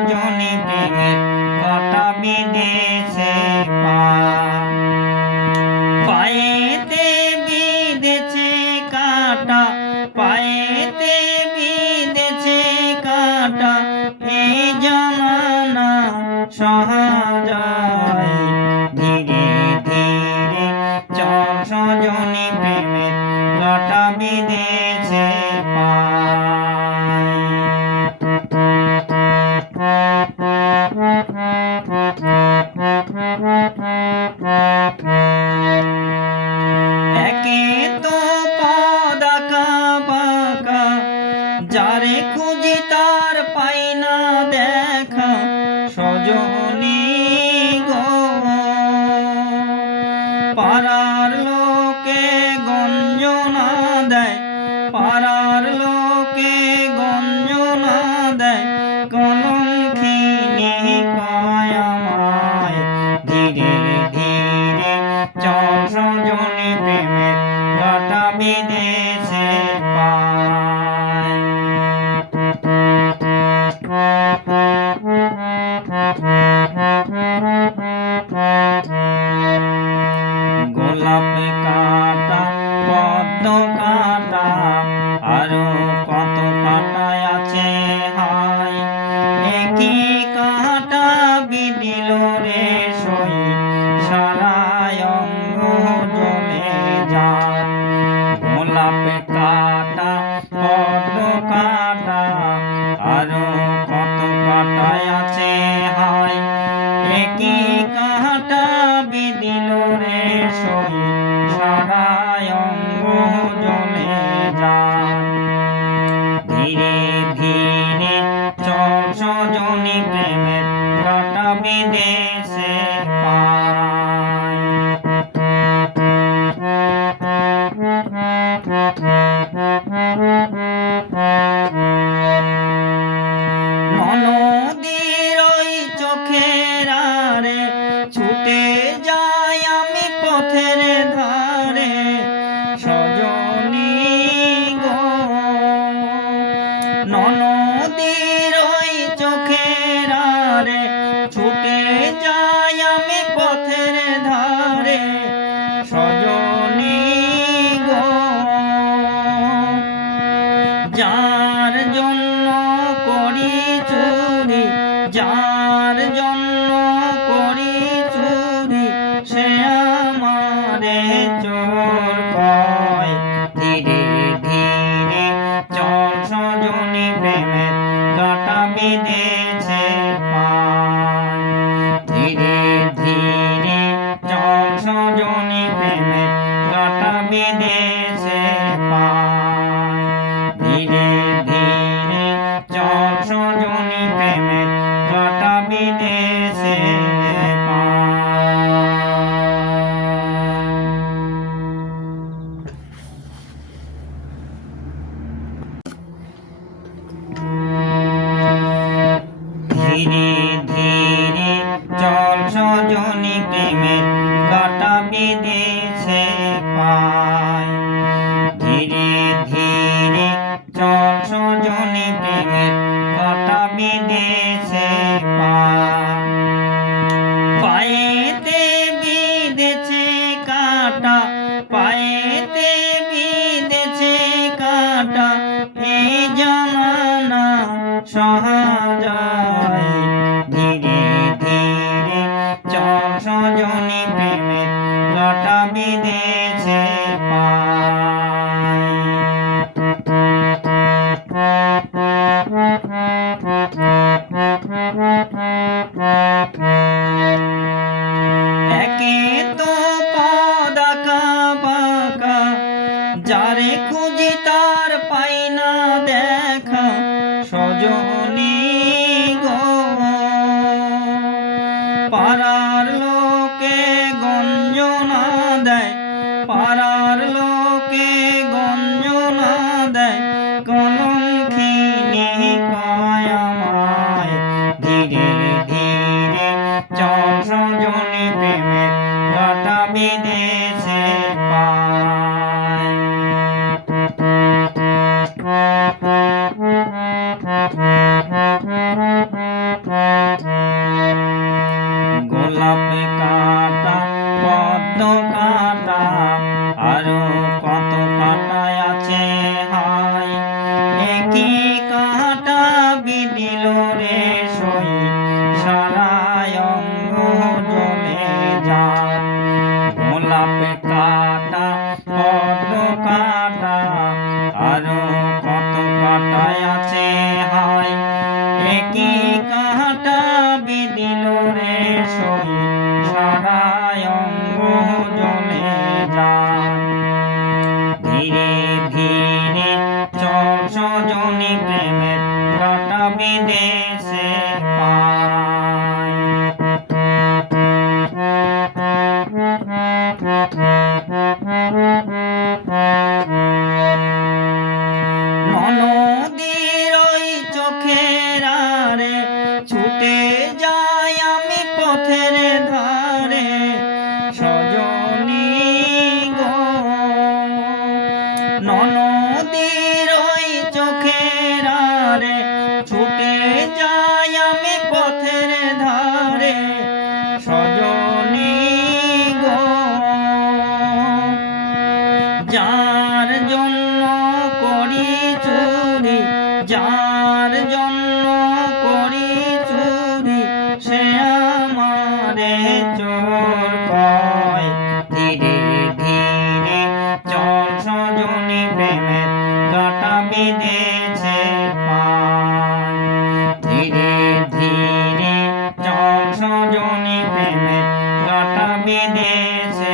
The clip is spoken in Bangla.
সজনী প্রেমের কাঁটা বিঁধেছে পায়েতে বিঁধেছে কাঁটা, পায়েতে বিঁধেছে কাঁটা, এই জ্বালা সহা যায়। ধীরে ধীরে চল সজনী প্রেমের কাঁটা বিঁধেছে একে তো পথ আঁকা বাঁকা, যারে খুঁজি তার পাই না দেখা, সজনী গো। পাড়ার লোকে গঞ্জনা দেয়, পাড়ার লোকে গঞ্জনা দেয়, কলঙ্কিনী কয় আমায়। ধীরে ধীরে চল সজনী প্রেমের কাঁটা বিঁধেছে গোলাপ কাঁটা, পদ্ম কাঁটা, আরো কত কাঁটায় আছে হায়। একই কাঁটা বিঁধিল রে সই, সারা অঙ্গ জ্বলে যায়। গোলাপ কাঁটা, পদ্ম কাঁটা, আরো কত কাঁটায় আছে হায়। একই কাঁটা বিঁধিল রে সই, সারা অঙ্গ জ্বলে যায়। ধীরে ধীরে চল সজনী প্রেমের কাঁটা বিঁধেছে নদীর ওই চোখের আড়ে ছুটে যাই আমি পথের ধারে, সজনী গো। নদীর ওই চোখের আড়ে ছুটে যাই আমি পথের ধারে, সজনী গো। যার জন্য করি চুরি, যার জন্য করি চুরি, সে আমারে চোর কয়। ধীরে ধীরে চল সজনী প্রেমের কাঁটা বিঁধেছে ধীরে ধীরে চল সজনী প্রেমের কাঁটা বিঁধেছে ধীরে ধীরে চল সজনী প্রেমের কাঁটা বিঁধেছে ধীরে ধীরে চল সজনী প্রেমের কাঁটা বিঁধেছে ধীরে ধীরে চল সজনী প্রেমের কাঁটা বিঁধেছে পায়েতে বিঁধেছে কাঁটা, পায়েতে বিঁধেছে কাঁটা, এই জ্বালা সহা যায়। ধীরে ধীরে চল সজনী প্রেমের কাঁটা বিঁধেছে একে তো পথ আঁকা বাঁকা, যারে খুঁজি তার পাই না দেখা, সজনী গো। পাড়ার লোকে গঞ্জনা দেয়, পাড়ার লোকে গঞ্জনা দেয়, কলঙ্কিনী কয় আমায়। ধীরে ধীরে চল সজনী প্রেমের কাঁটা বিঁধেছে পায়। রে সই সারা অঙ্গ জ্বলে যায় গোলাপে কাটা কত কাটা আরো কত কাটায় আছে হায় একই কাটা বিদিল রে সই সারা অঙ্গ জ্বলে যায় ধীরে ধীরে চল সজনী প্রেমের কাটা বিদেশে পায় নদীর ওই চোখের আড়ে ছুটে যাই আমি পথের ধারে সজনী গো নদীর ওই চোখের আড়ে ছুটে যাই আমি পথের ধারে সজনী গো যার জন্য করি চুরি যার জন্য করি চুরি সে আমারে চোর কয় ধীরে ধীরে চল সজনী প্রেমের কাটা বিদেশে পায় ধীরে ধীরে চল সজনী প্রেমের কাটা বিদেশে